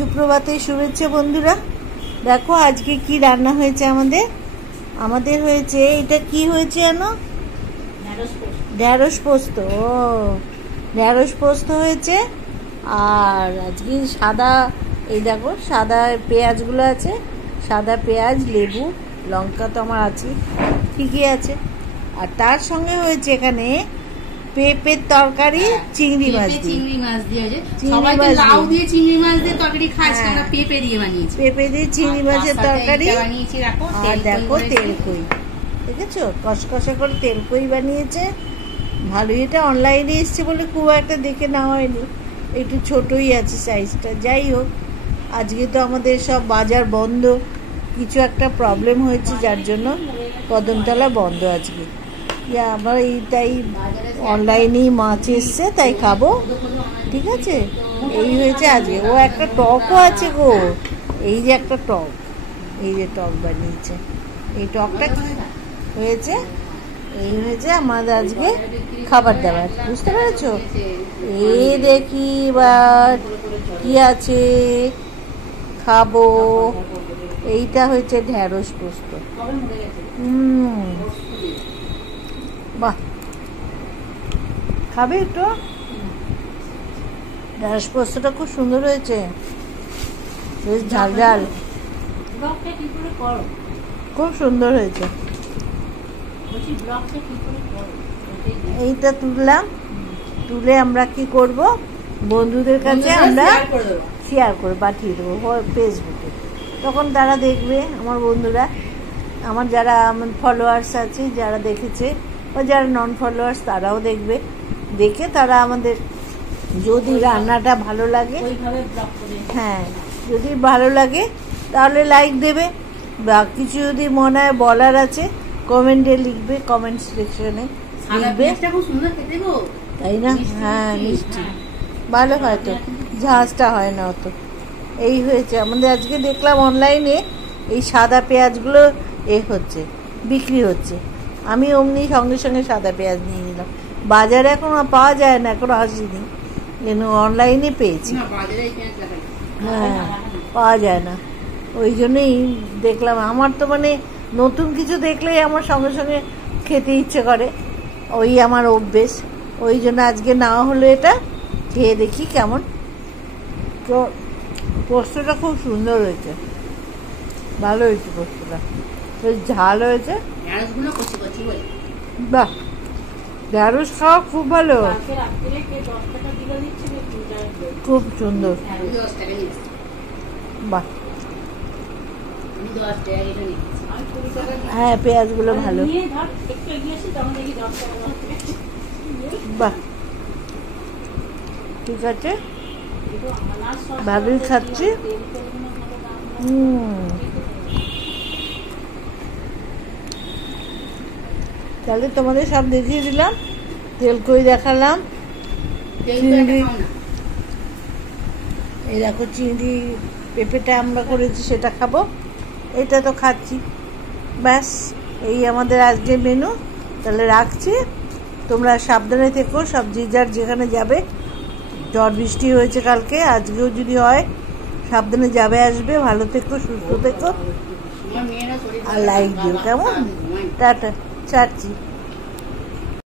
সুপ্রভাতে শুভেচ্ছা বন্ধুরা। দেখো আজকে কি রান্না হয়েছে আমাদের হয়েছে এটা কি হয়েছে জানো? ঢ্যাঁড়স পোস্ত। ও ঢ্যাঁড়স পোস্ত হয়েছে। আর আজকে সাদা, এই দেখো সাদা পেঁয়াজগুলো আছে, সাদা পেঁয়াজ, লেবু, লঙ্কা তো আমার আছে, ঠিকই আছে। আর তার সঙ্গে হয়েছে এখানে পেঁপের তরকারি, চিংড়ি মাছ দিয়ে পেঁপে দিয়ে চিংড়ি মাছের তরকারি। আর দেখো তেলকই, দেখেছো কষকষা করে তেলকই বানিয়েছে। ভালোই, এটা অনলাইনে এসছে বলে খুব একটা দেখে নেওয়া হয়নি, একটু ছোটই আছে সাইজটা। যাই হোক, আজকে তো আমাদের সব বাজার বন্ধ, কিছু একটা প্রবলেম হয়েছে যার জন্য কদমতলা বন্ধ আজকে। আমরা এইটাই অনলাইনেই মাছ এসছে তাই খাবো, ঠিক আছে। এই হয়েছে আজকে। ও একটা টকও আছে গো, এই যে একটা টক, এই যে টক বানিয়েছে, এই টকটা হয়েছে। এই হয়েছে আমাদের আজকে খাবার দাবার, বুঝতে পেরেছো? এই দেখি এবার কি আছে খাবো। এইটা হয়েছে ঢ্যাঁড়স পোস্ত। বাহ, খাবে একটু? ঢ্যাঁড়স পোস্তটা খুব সুন্দর হয়েছে, বেশ ঝাল ঝাল, খুব সুন্দর হয়েছে। এইটা তুললাম, তুলে আমরা কি করব, বন্ধুদের কাছে আমরা শেয়ার করে পাঠিয়ে দেবো ফেসবুকে। তখন তারা দেখবে, আমার বন্ধুরা, আমার যারা ফলোয়ার্স আছে, যারা দেখেছে বা যারা নন ফলোয়ার্স তারাও দেখবে, দেখে তারা আমাদের যদি রান্নাটা ভালো লাগে, হ্যাঁ যদি ভালো লাগে তাহলে লাইক দেবে, বা কিছু যদি মনে হয় বলার আছে কমেন্টে লিখবে, কমেন্ট সেকশনে লিখবে, তাই না? হ্যাঁ মিষ্টি ভালো হয় তো, ঝাঁঝটা হয় না অত। এই হয়েছে আমাদের আজকে। দেখলাম অনলাইনে এই সাদা পেঁয়াজগুলো হচ্ছে, বিক্রি হচ্ছে। আমি অমনি সঙ্গে সঙ্গে সাদা পেঁয়াজ নিয়ে নিলাম। বাজারে এখন পাওয়া যায় না, এখনো আসেনি, কিন্তু অনলাইনে পেয়েছি। হ্যাঁ পাওয়া যায় না, ওই জন্যই দেখলাম। আমার তো নতুন কিছু দেখলেই আমার সঙ্গে সঙ্গে খেতে ইচ্ছে করে, ওই আমার অভ্যেস। ওই জন্য আজকে নেওয়া হলো, এটা খেয়ে দেখি কেমন। তো পোস্তটা খুব সুন্দর হয়েছে, ভালো হয়েছে পোস্তটা, বেশ ঝাল হয়েছে। বাহ, ঢ্যাঁড়স খাওয়া খুব ভালো, খুব সুন্দর। বাহ, হ্যাঁ পেঁয়াজগুলো ভালো। বাহ ঠিক আছে, ভালোই খাচ্ছি। তাহলে তোমাদের সব দেখিয়ে দিলাম, তেলকই দেখালাম, চিংড়ি, এই দেখো চিংড়ি পেঁপেটা আমরা করেছি সেটা খাবো, এটা তো খাচ্ছি। ব্যাস এই আমাদের আজকে মেনু। তাহলে রাখছি, তোমরা সাবধানে থেকো, সব যে যার যেখানে যাবে। ঝড় বৃষ্টি হয়েছে কালকে, আজকেও যদি হয় সাবধানে যাবে আসবে। ভালো থেকো, সুস্থ থেকো, আর লাইক দিও কেমন। টাটা, ছাড়ছি।